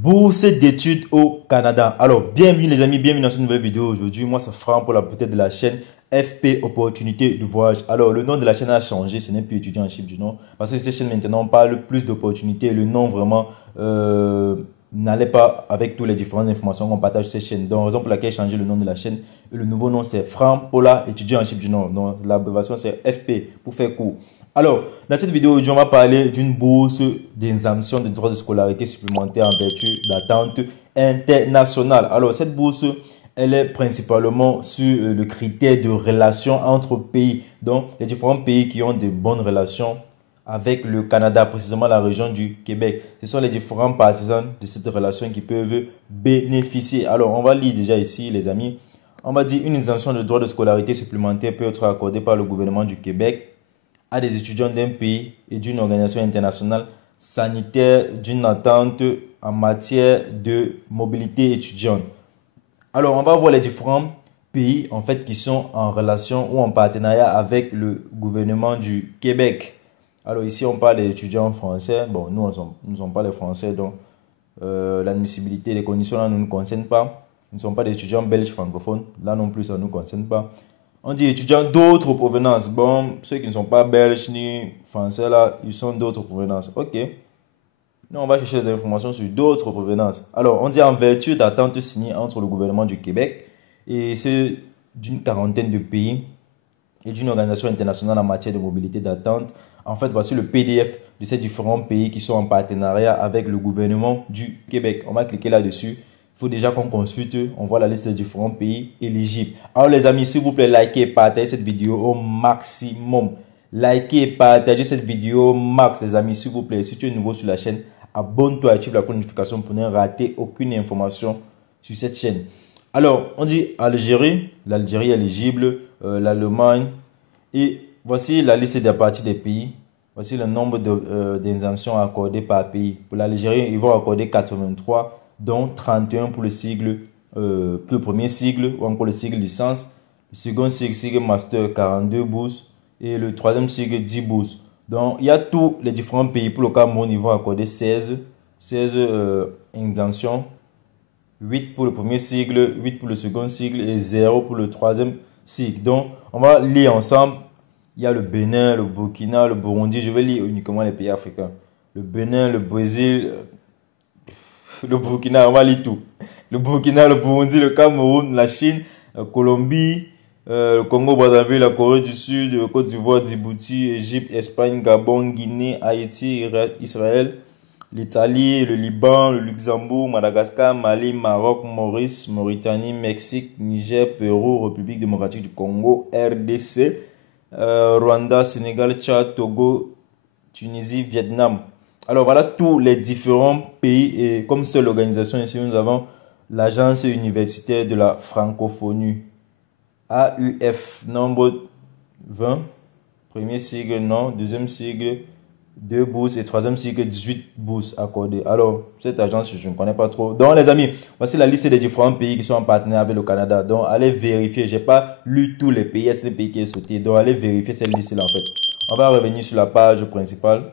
Bourse d'études au Canada. Alors, bienvenue les amis, bienvenue dans cette nouvelle vidéo. Aujourd'hui, moi, c'est Franck pour la beauté de la chaîne FP Opportunité de Voyage. Alors, le nom de la chaîne a changé, ce n'est plus étudiant en Chypre du nom. Parce que cette chaîne, maintenant, on parle plus d'opportunités. Le nom, vraiment, n'allait pas avec toutes les différentes informations qu'on partage sur cette chaîne. Donc, raison pour laquelle j'ai changé le nom de la chaîne. Et le nouveau nom, c'est Franck Paula, étudiant en Chypre du Nord. Donc, l'abréviation, c'est FP pour faire court. Alors, dans cette vidéo, aujourd'hui, on va parler d'une bourse d'exemption de droits de scolarité supplémentaire en vertu d'attente internationale. Alors, cette bourse, elle est principalement sur le critère de relation entre pays. Donc, les différents pays qui ont de bonnes relations avec le Canada, précisément la région du Québec. Ce sont les différents partisans de cette relation qui peuvent bénéficier. Alors, on va lire déjà ici, les amis. On va dire une exemption de droits de scolarité supplémentaire peut être accordée par le gouvernement du Québec à des étudiants d'un pays et d'une organisation internationale sanitaire d'une attente en matière de mobilité étudiante. Alors, on va voir les différents pays en fait qui sont en relation ou en partenariat avec le gouvernement du Québec. Alors ici, on parle des étudiants français. Bon, nous ne sommes pas les Français, donc l'admissibilité, les conditions là ne nous concernent pas. Nous ne sommes pas des étudiants belges francophones. Là non plus, ça ne nous concerne pas. On dit étudiants d'autres provenances. Bon, ceux qui ne sont pas belges ni français, là, ils sont d'autres provenances. Ok. Nous, on va chercher des informations sur d'autres provenances. Alors, on dit en vertu d'attentes signées entre le gouvernement du Québec et ceux d'une quarantaine de pays et d'une organisation internationale en matière de mobilité d'attente. En fait, voici le PDF de ces différents pays qui sont en partenariat avec le gouvernement du Québec. On va cliquer là-dessus. Il faut déjà qu'on consulte, on voit la liste des différents pays éligibles. Alors les amis, s'il vous plaît, likez et partagez cette vidéo au maximum. Likez et partagez cette vidéo au max, les amis, s'il vous plaît. Si tu es nouveau sur la chaîne, abonne-toi, active la notification pour ne rater aucune information sur cette chaîne. Alors, on dit Algérie, l'Algérie est éligible, l'Allemagne. Et voici la liste des parties des pays. Voici le nombre d'exemptions accordées par pays. Pour l'Algérie, ils vont accorder 83, dont 31 pour le sigle, le premier sigle ou encore le sigle licence. Le second sigle master, 42 bourses. Et le troisième sigle, 10 bourses. Donc, il y a tous les différents pays. Pour le Cameroun, ils vont accorder 16 exemptions. 8 pour le premier sigle, 8 pour le second sigle et 0 pour le troisième sigle. Donc, on va lire ensemble. Il y a le Bénin, le Burkina, le Burundi. Je vais lire uniquement les pays africains. Le Bénin, le Brésil, le Burkina, on va lire tout. Le Burkina, le Burundi, le Cameroun, la Chine, la Colombie, le Congo-Brazzaville, la Corée du Sud, le Côte d'Ivoire, Djibouti, Égypte, Espagne, Gabon, Guinée, Haïti, Israël, l'Italie, le Liban, le Luxembourg, Madagascar, Mali, Maroc, Maurice, Mauritanie, Mexique, Niger, Pérou, République démocratique du Congo, RDC, Rwanda, Sénégal, Tchad, Togo, Tunisie, Vietnam. Alors voilà tous les différents pays et comme seule organisation ici nous avons l'agence universitaire de la francophonie AUF nombre 20, premier sigle non, deuxième sigle 2 bourses et troisième sigle 18 bourses accordées. Alors cette agence je ne connais pas trop. Donc les amis, voici la liste des différents pays qui sont en partenariat avec le Canada. Donc allez vérifier, j'ai pas lu tous les pays, c'est les pays qui est sauté. Donc allez vérifier cette liste là en fait. On va revenir sur la page principale.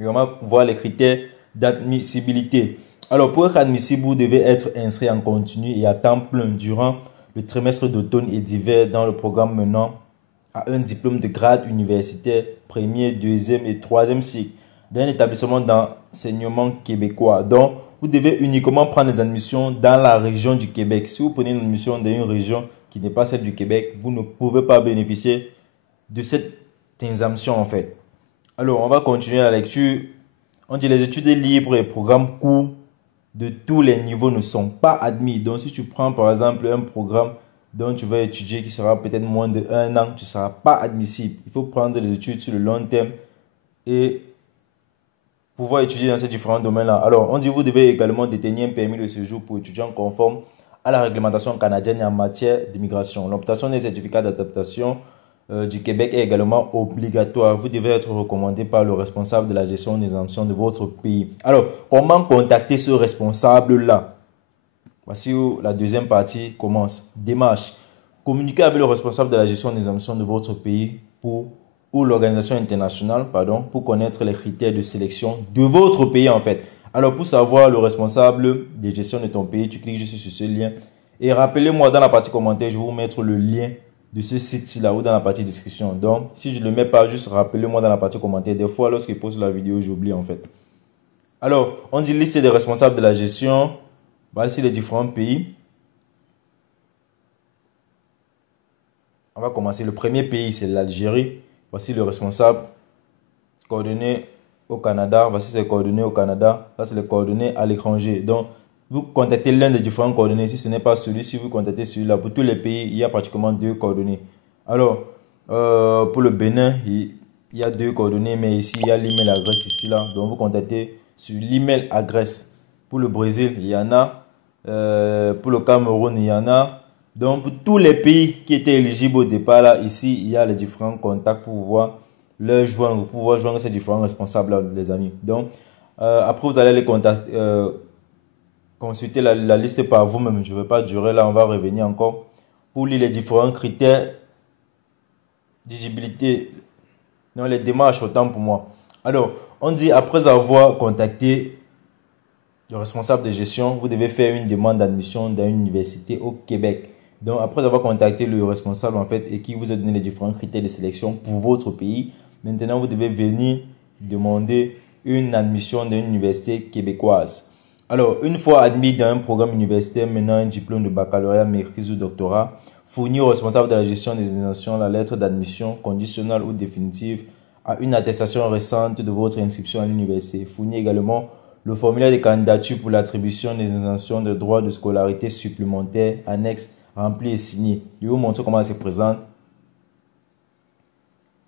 Et on va voir les critères d'admissibilité. Alors, pour être admissible, vous devez être inscrit en continu et à temps plein durant le trimestre d'automne et d'hiver dans le programme menant à un diplôme de grade universitaire premier, deuxième et troisième cycle d'un établissement d'enseignement québécois. Donc, vous devez uniquement prendre les admissions dans la région du Québec. Si vous prenez une admission dans une région qui n'est pas celle du Québec, vous ne pouvez pas bénéficier de cette exemption en fait. Alors, on va continuer la lecture. On dit les études libres et programmes courts de tous les niveaux ne sont pas admis. Donc, si tu prends par exemple un programme dont tu vas étudier qui sera peut-être moins de 1 an, tu ne seras pas admissible. Il faut prendre des études sur le long terme et pouvoir étudier dans ces différents domaines-là. Alors, on dit vous devez également détenir un permis de séjour pour étudiants conforme à la réglementation canadienne en matière d'immigration. L'obtention des certificats d'adaptation du Québec est également obligatoire. Vous devez être recommandé par le responsable de la gestion des exemptions de votre pays. Alors, comment contacter ce responsable-là? Voici où la deuxième partie commence. Démarche. Communiquez avec le responsable de la gestion des exemptions de votre pays ou l'organisation internationale, pour connaître les critères de sélection de votre pays en fait. Alors, pour savoir le responsable de gestion de ton pays, tu cliques juste sur ce lien. Et rappelez-moi dans la partie commentaire, je vais vous mettre le lien de ce site-là ou dans la partie description. Donc, si je ne le mets pas, juste rappelez-moi dans la partie commentaire. Des fois, lorsque je poste la vidéo, j'oublie en fait. Alors, on dit liste des responsables de la gestion. Voici les différents pays. On va commencer. Le premier pays, c'est l'Algérie. Voici le responsable. Coordonnées au Canada. Voici ses coordonnées au Canada. Ça, c'est les coordonnées à l'étranger. Donc, vous contactez l'un des différents coordonnées. Si ce n'est pas celui-ci, vous contactez celui-là. Pour tous les pays, il y a pratiquement 2 coordonnées. Alors, pour le Bénin, il y a 2 coordonnées. Mais ici, il y a l'email adresse ici, là. Donc, vous contactez sur l'email adresse. Pour le Brésil, il y en a. Pour le Cameroun, il y en a. Donc, pour tous les pays qui étaient éligibles au départ, là, ici, il y a les différents contacts pour pouvoir leur joindre, pour pouvoir joindre ces différents responsables, là, les amis. Donc, après, vous allez les contacter, consulter la liste par vous-même. Je ne vais pas durer là, on va revenir encore. Pour lire les différents critères d'éligibilité, non, les démarches, autant pour moi. Alors, on dit après avoir contacté le responsable de gestion, vous devez faire une demande d'admission dans une université au Québec. Donc, après avoir contacté le responsable en fait et qui vous a donné les différents critères de sélection pour votre pays, maintenant vous devez venir demander une admission dans une université québécoise. Alors, une fois admis dans un programme universitaire menant un diplôme de baccalauréat, maîtrise ou doctorat, fournir au responsable de la gestion des institutions la lettre d'admission conditionnelle ou définitive à une attestation récente de votre inscription à l'université. Fournir également le formulaire de candidature pour l'attribution des exemptions de droits de scolarité supplémentaires annexes rempli et signé. Je vais vous montrer comment ça se présente.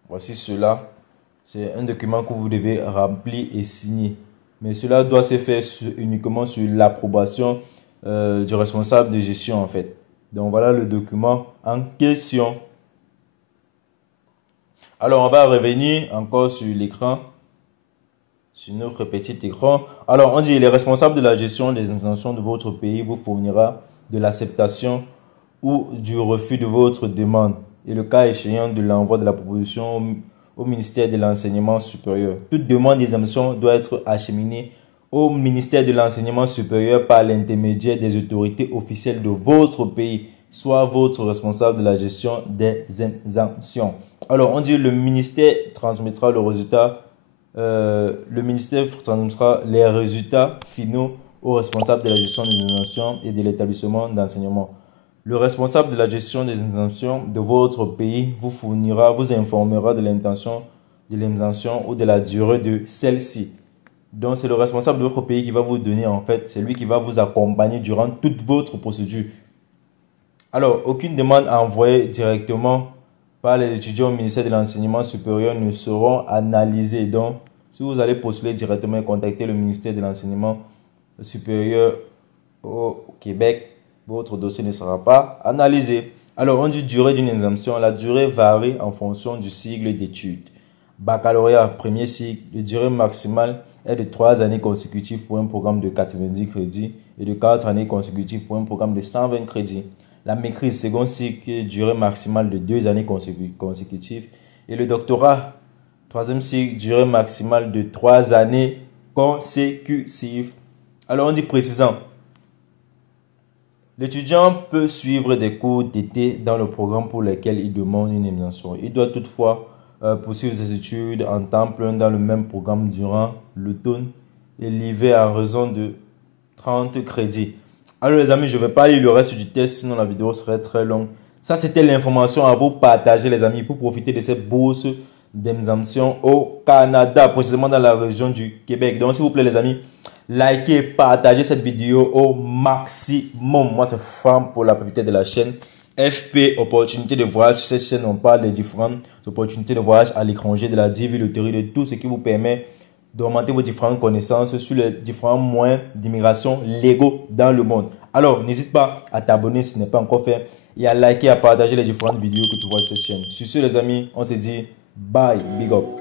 Voici cela. C'est un document que vous devez remplir et signer. Mais cela doit se faire uniquement sur l'approbation du responsable de gestion en fait. Donc voilà le document en question. Alors on va revenir encore sur l'écran. Sur notre petit écran. Alors on dit les responsables de la gestion des intentions de votre pays vous fournira de l'acceptation ou du refus de votre demande et le cas échéant de l'envoi de la proposition au ministère de l'enseignement supérieur. Toute demande d'exemption doit être acheminée au ministère de l'enseignement supérieur par l'intermédiaire des autorités officielles de votre pays, soit votre responsable de la gestion des exemptions. Alors on dit le ministère transmettra le résultat, les résultats finaux au responsable de la gestion des exemptions et de l'établissement d'enseignement. Le responsable de la gestion des exemptions de votre pays vous informera de l'intention de l'exemption ou de la durée de celle-ci. Donc, c'est le responsable de votre pays qui va vous donner, en fait, c'est lui qui va vous accompagner durant toute votre procédure. Alors, aucune demande envoyée directement par les étudiants au ministère de l'enseignement supérieur ne seront analysées. Donc, si vous allez postuler directement et contacter le ministère de l'enseignement supérieur au Québec, votre dossier ne sera pas analysé. Alors, on dit durée d'une exemption. La durée varie en fonction du cycle d'études. Baccalauréat, premier cycle, la durée maximale est de 3 années consécutives pour un programme de 90 crédits et de 4 années consécutives pour un programme de 120 crédits. La maîtrise, second cycle, durée maximale de 2 années consécutives. Et le doctorat, troisième cycle, durée maximale de 3 années consécutives. Alors, on dit précisant. L'étudiant peut suivre des cours d'été dans le programme pour lequel il demande une exemption. Il doit toutefois poursuivre ses études en temps plein dans le même programme durant l'automne et l'hiver en raison de 30 crédits. Alors les amis, je ne vais pas lire le reste du test, sinon la vidéo serait très longue. Ça, c'était l'information à vous partager les amis pour profiter de cette bourse d'exemption au Canada, précisément dans la région du Québec. Donc s'il vous plaît les amis, likez, partagez cette vidéo au maximum. Moi, c'est Franck pour la propriété de la chaîne FP Opportunité de voyage. Sur cette chaîne, on parle des différentes opportunités de voyage à l'étranger, de la vie, loterie, de tout ce qui vous permet d'augmenter vos différentes connaissances sur les différents moyens d'immigration légaux dans le monde. Alors, n'hésite pas à t'abonner si ce n'est pas encore fait et à liker, à partager les différentes vidéos que tu vois sur cette chaîne. Sur ce, les amis, on se dit bye, big up.